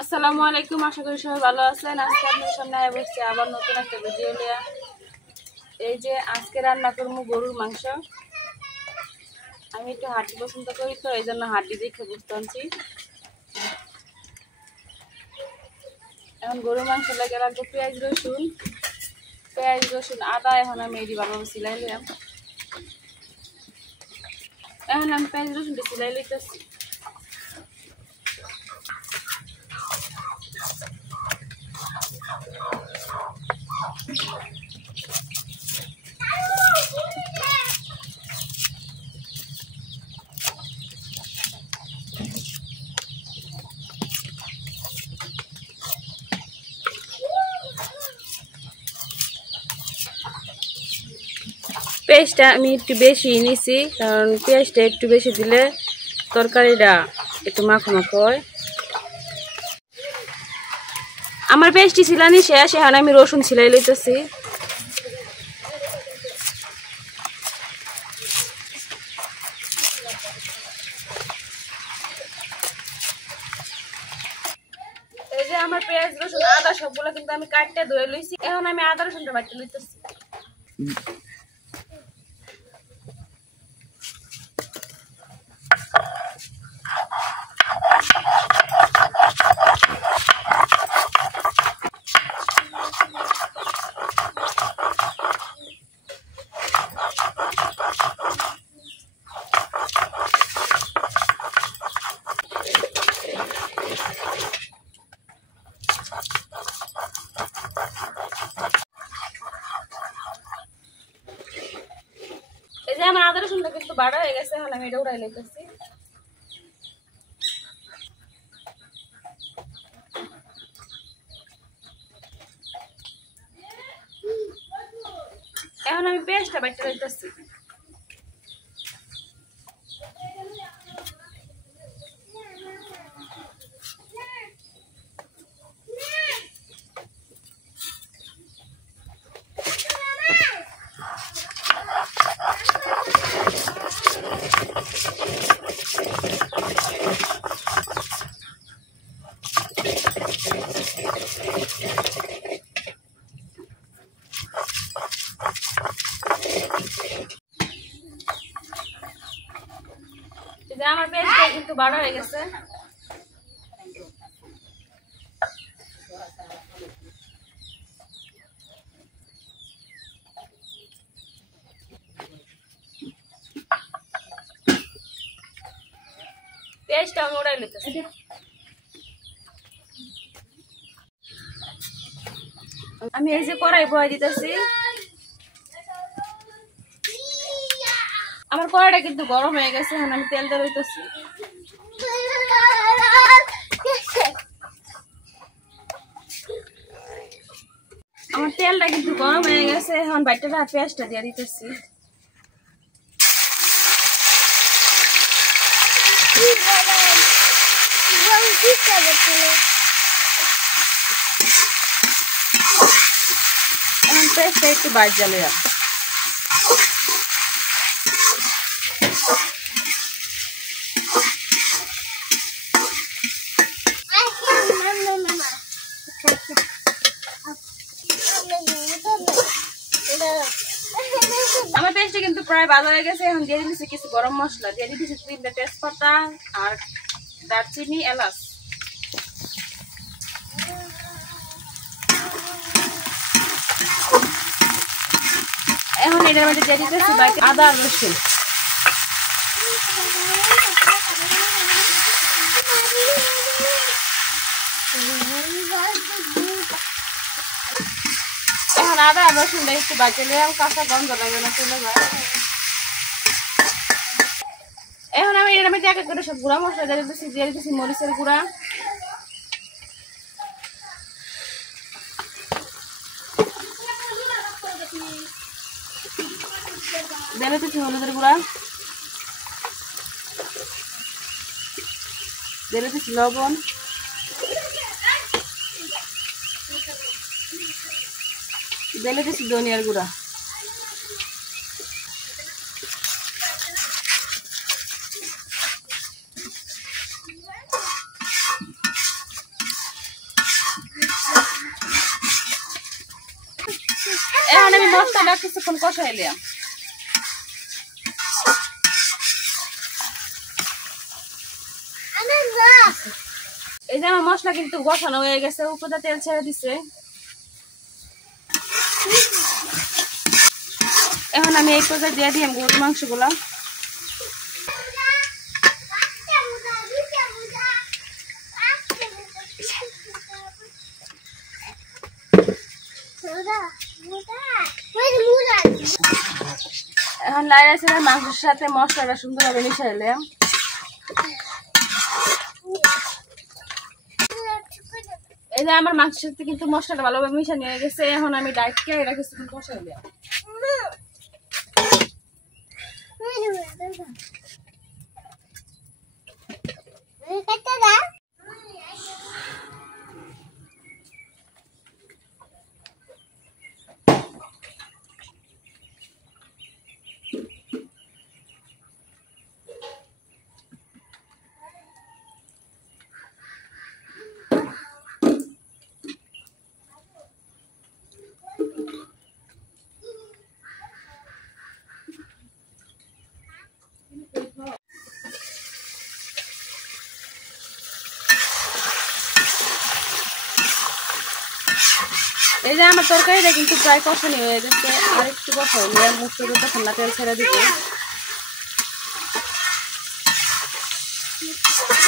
আসসালামু আলাইকুম, আশা করি সবাই ভালো আছেন। আজকে আপনাদের সামনে বসছি আবার নতুন একটা ভিডিও নিয়ে। এই যে আজকে রান্না করবো গরুর মাংস। আমি একটু হাড্ডি পছন্দ করি, তো এই জন্য হাড্ডি দেখে বুঝতে আনছি। এখন গরুর মাংস লাগে রাখবো পেঁয়াজ রসুন আদা। এখন আমি এটি ভালোভাবে সিলাই নিলাম। এখন আমি পেঁয়াজ রসুনটা সিলাই লইতেছি। পেঁয়াজটা আমি একটু বেশি নিছি, কারণ পেঁয়াজটা একটু বেশি দিলে তরকারিটা একটু মাখো মাখো হয়। আমার পেঁয়াজটি ছিলানি শেষ, এখন আমি রসুন ছিলাই লইতেছি। এই যে আমার পেঁয়াজ রসুন আদা সবগুলো কিন্তু আমি কাটতে ধুয়ে লইছি। এখন আমি আদা রসুনটা বাটতে লইতেছি। এই যে আমার আদা রসুনটা কিন্তু বাড়া হয়ে গেছে, এখন আমি এটা উড়াই লইতেছি। এখন আমি পেঁয়াজটা বাটতে লইতেছি। আমার পেঁয়াজটা কিন্তু বাড়া হয়ে গেছে। পেঁয়াজটা আমি উড়াই লইতেছি। আমি এই যে কড়াই বহাই দিতেছি। আমার কড়াইটা কিন্তু গরম হয়ে গেছে, এখন আমি তেলটা লইতেছি। আমার তেলটা কিন্তু গরম হয়ে গেছে, এখন বাইটাটা পেঁয়াজটা দিয়ে দিতেছি। এখন পেঁয়াজটা একটু বাইর জ্বালে রাখ। আমার পেঁয়াজটা কিন্তু প্রায় ভালো হয়ে গেছে। এখন দিয়ে দিতেছি কিছু গরম মশলা, দিয়ে দিতেছি 3টা তেজপাতা আর দারচিনি এলাচ। এখন এটার মধ্যে দিয়ে দিতেছি বাকি আদা আর রসুন। এখন আদা আর রসুনটা একটু বাকি নিলাম, কাঁচা গন্ধ লাগে না চলে যায়। এখন আমি এর মধ্যে এক এক করে সব গুঁড়া মশলা দিয়ে দিতেছি মরিচের গুঁড়া, দিয়ে দিতেছি হলুদের গুঁড়া, দিয়ে দিতেছি লবণ, দিয়ে দিতেছি ধনিয়ার গুঁড়া। মশলাটা কিছুক্ষণ কষাইলাম। এই যে আমার মশলা কিন্তু কষানো হয়ে গেছে, উপরে তেল ছেড়ে দিছে। এখন আমি এই পর্যায়ে দিয়ে দিই গরুর মাংসগুলা। এখন লাইরা ছেড়ে মাংসের সাথে মশলাটা সুন্দরভাবে মিশাইলাম। এই যে আমার মাংসের সাথে কিন্তু মশলাটা ভালোভাবে মিশানো হয়ে গেছে। এখন আমি ডাইটকে এটা কিছুক্ষণ কষাইলাম। এই যে আমার তরকারিটা কিন্তু প্রায় কষানি হয়ে গেছে, আর একটু কষাইলে মুখটা তখন না তেল ছেড়ে দিতে।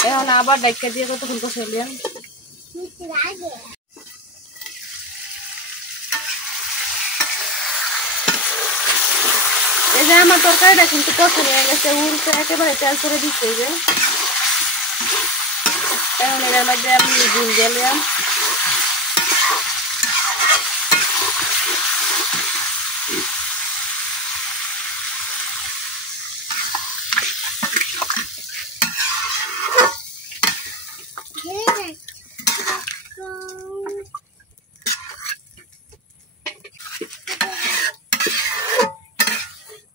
এখন আবার ডাইকা দিয়ে কতক্ষণ কষাইলাম। এই যে আমার তরকারিটা কিন্তু কষানি হয়ে গেছে, উল্টে একেবারে তেল ছেড়ে দিচ্ছে। যে এখন এর মধ্যে আমি ঝুল দিলাম।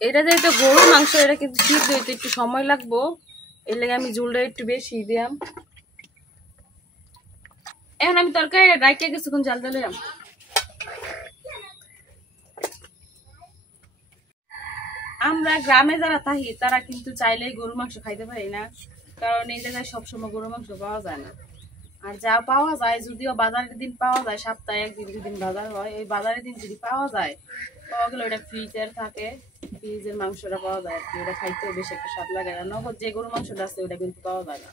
এটা যেহেতু গরুর মাংস, এটা কিন্তু সিদ্ধ হইতে একটু সময় লাগবো, এর লেগে আমি ঝোলটা একটু বেশি দিলাম। এখন আমি তরকারি ডাইকে কিছুক্ষণ জাল দিলাম। আমরা গ্রামে যারা থাকি তারা কিন্তু চাইলেই গরু মাংস খাইতে পারি না, কারণ এই জায়গায় সবসময় গরু মাংস পাওয়া যায় না। আর যা পাওয়া যায়, যদিও বাজারের দিন পাওয়া যায়, সপ্তাহে একদিন দুদিন বাজার হয়, ওই বাজারের দিন যদি পাওয়া যায়, পাওয়া গেলে ওটা ফ্রিজের থাকে, ফ্রিজের মাংসটা পাওয়া যায় আর কি। ওটা খাইতেও বেশ একটা স্বাদ লাগে না। নগদ যে গরু মাংসটা আছে ওটা কিন্তু পাওয়া যায় না।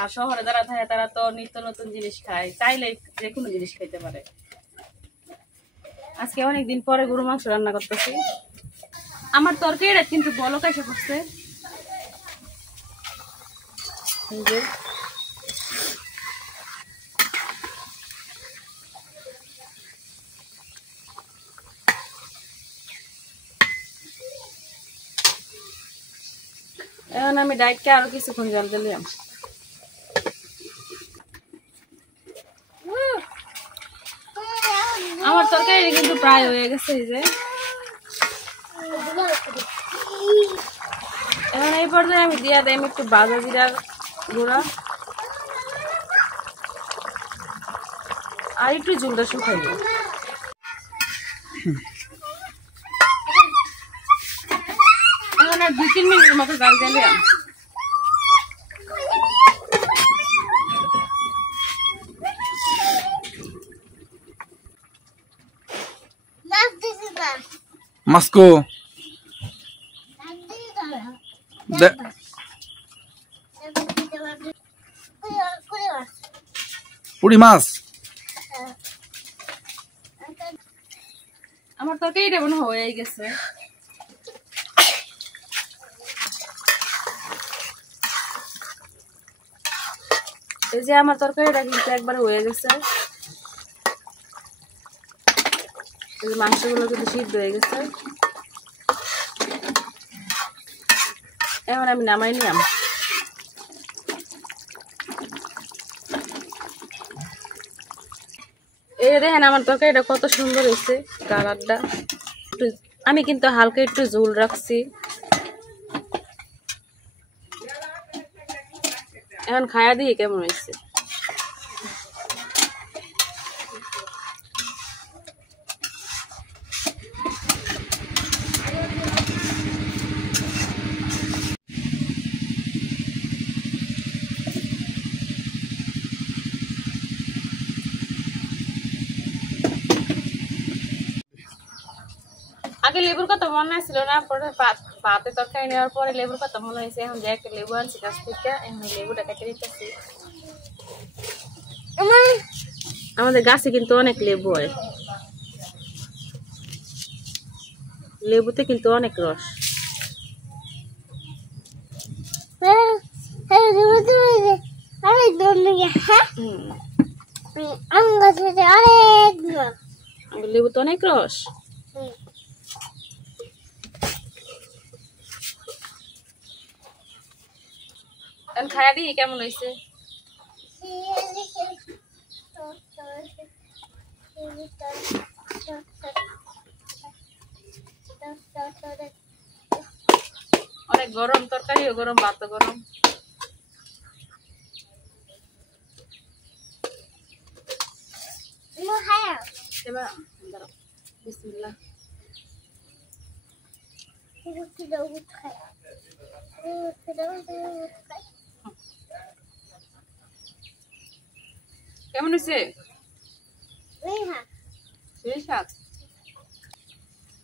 আর শহরে যারা থাকে তারা তো নিত্য নতুন জিনিস খায়, চাইলে যে কোনো জিনিস খাইতে পারে। আজকে অনেকদিন পরে গরু মাংস রান্না করতেছি। আমার তরকারিটা কিন্তু বলক এসে পড়ছে। এখন আমি ডাইটকে আরো কিছুক্ষণ জল দিলাম। আমার তরকারি কিন্তু প্রায় হয়ে গেছে। এই যে এখন এই পর্যায়ে আমি দিয়া দিই একটু ভাজা জিরার গুঁড়া, আর একটু ঝোলটা শুকাইব। এখন আর 2-3 মিনিটের মতো জাল দিলাম। মাস্কো পুরি মাছ। আমার তরকারিটা মনে হয়ে গেছে। এই যে আমার তরকারিটা কিন্তু একবারে হয়ে গেছে। এই যে মাংসগুলো কিন্তু সিদ্ধ হয়ে গেছে। এখন আমি নামাই নিলাম। এই দেখেন আমার তরকারিটা কত সুন্দর হয়েছে, কালারটা। আমি কিন্তু হালকা একটু ঝোল রাখছি। এখন খায়া দিয়ে কেমন হয়েছে। আগে লেবুর কথা মনে ছিল না, পরে ভাতে তরকারি নেওয়ার পরে লেবুর কথা মনে হয়েছে। এখন যে একটা লেবু আনছি গাছ থেকে, এখন লেবুটা কেটে দিতেছি। আমাদের গাছে কিন্তু অনেক লেবু হয়, লেবুতে কিন্তু অনেক রস। লেবুতে অনেক রস। খায়া দিই কেমন হয়েছে? অনেক গরম তরকারিও গরম, ভাতও গরম। বিসমিল্লাহ। কেমন হয়েছে?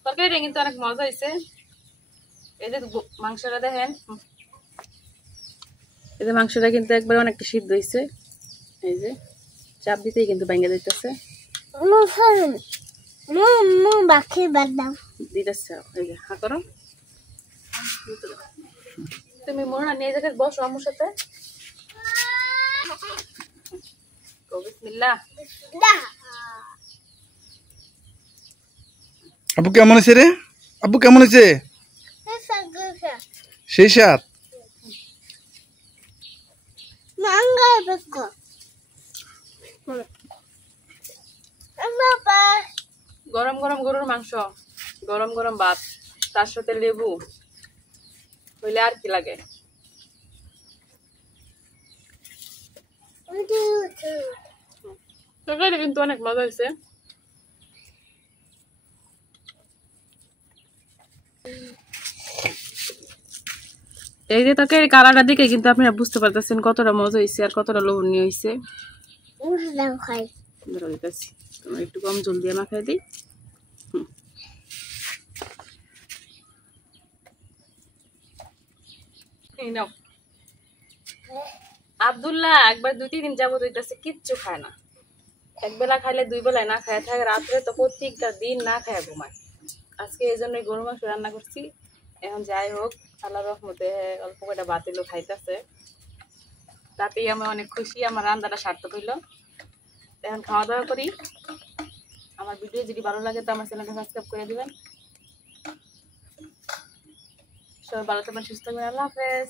তরকারিটা কিন্তু অনেক মজা হয়েছে। এই যে মাংসটা দেখেন, এই যে মাংসটা কিন্তু একবার অনেকটা সিদ্ধ হয়েছে। এই যে চাপ দিতেই কিন্তু ভেঙে দিতেছে। তুমি মোনা নিয়ে যাকে বসো আমার সাথে। বিসমিল্লাহ। আব্বু কেমন হয়েছে রে? আব্বু কেমন হয়েছে? সেই সাত গরম গরম গরুর মাংস, গরম গরম ভাত, তার সাথে লেবু হইলে আর কি লাগে। তরকারি কিন্তু অনেক মজা হয়েছে। এই যে তরকারি কালারটা দেখে কিন্তু আপনারা বুঝতে পারতেছেন কতটা মজা হয়েছে আর কতটা লোভনীয় হয়েছে। তোমার একটু কম জল দিয়ে মাখাই দিই। আব্দুল্লাহ একবার 2-3 দিন যাবত হইতেছে কিচ্ছু খায় না। একবেলা খাইলে 2 বেলায় না খায় থাকে, রাত্রে তো প্রত্যেকটা দিন না খায় ঘুমায়। আজকে এই জন্যই গরু মাংস রান্না করছি। এখন যাই হোক, আল্লাহর রহমতে অল্প কয়টা বাতিলও খাইতেছে, তাতেই আমি অনেক খুশি। আমার রান্নাটা সার্থক হইল। এখন খাওয়া দাওয়া করি। আমার ভিডিও যদি ভালো লাগে তো আমার চ্যানেলটা সাবস্ক্রাইব করে দিবেন। সবাই ভালো থাকবেন, সুস্থ থাকবেন। আল্লাহ হাফেজ।